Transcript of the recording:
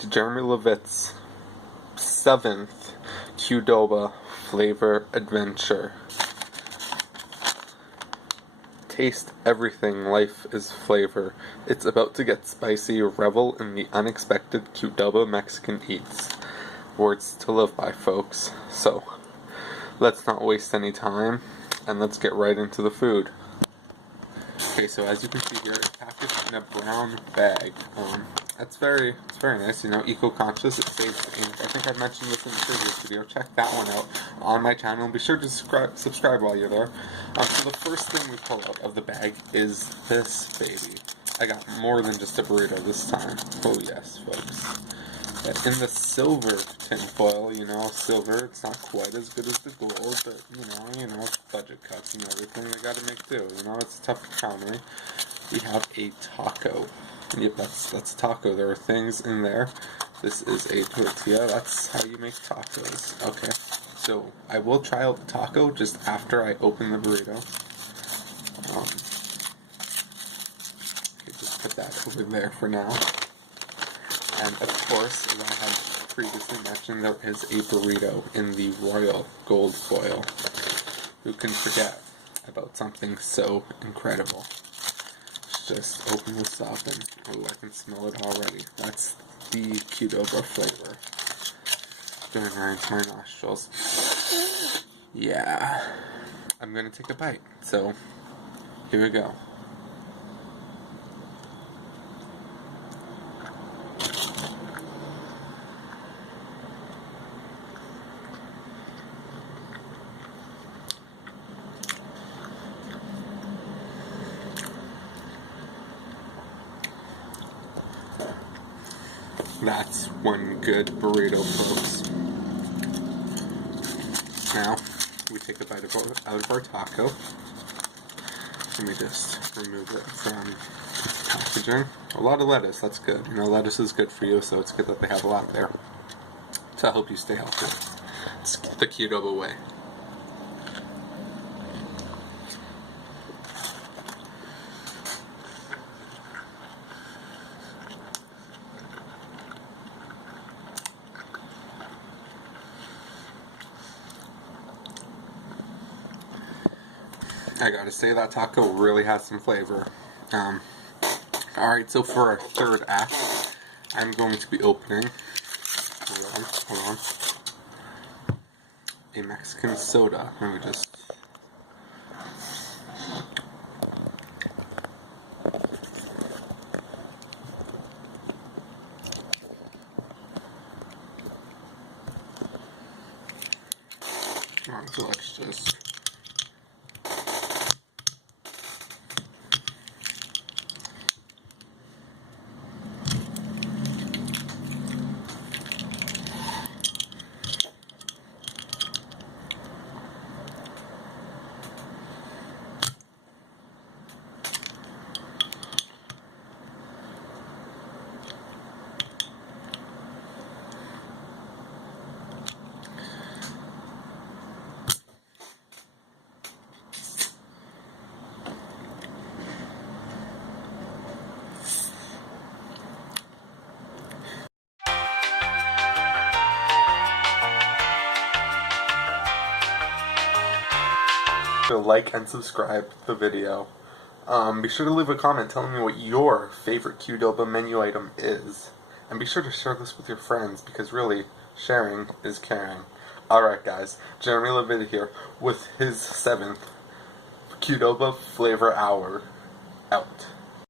to Jeremy Levitt's 7th Qdoba flavor adventure. Taste everything, life is flavor. It's about to get spicy, revel in the unexpected Qdoba Mexican eats. Words to live by, folks. So, let's not waste any time, and let's get right into the food. Okay, so as you can see here, it's packaged in a brown bag. It's very nice, eco-conscious. It saves ink. I think I mentioned this in the previous video. Check that one out on my channel, and be sure to subscribe while you're there. So the first thing we pull out of the bag is this baby. I got more than just a burrito this time. Oh yes, folks. In the silver tin foil, silver, it's not quite as good as the gold, but, budget cuts and everything, they gotta make do, it's a tough economy. We have a taco. Yep, that's a taco. There are things in there. This is a tortilla. That's how you make tacos. Okay, so I will try out the taco just after I open the burrito. Okay, just put that over there for now. And of course, as I had previously mentioned, there is a burrito in the royal gold foil. Who can forget about something so incredible? Just open this up and, oh, I can smell it already. That's the Qdoba flavor. Going right into my nostrils. Yeah. I'm gonna take a bite. So, here we go. That's one good burrito, folks. Now, we take a bite out of our taco. Let me just remove it from its packaging. A lot of lettuce, that's good. Lettuce is good for you, so it's good that they have a lot there to help you stay healthy. It's the Qdoba way. I gotta say, that taco really has some flavor. Alright, so for our third act, I'm going to be opening, hold on, a Mexican soda. Let me just, so let's just, like and subscribe to the video. Be sure to leave a comment telling me what your favorite Qdoba menu item is. And be sure to share this with your friends, because really, sharing is caring. Alright guys, Jeremy Levitt here with his 7th Qdoba Flavor Hour. Out.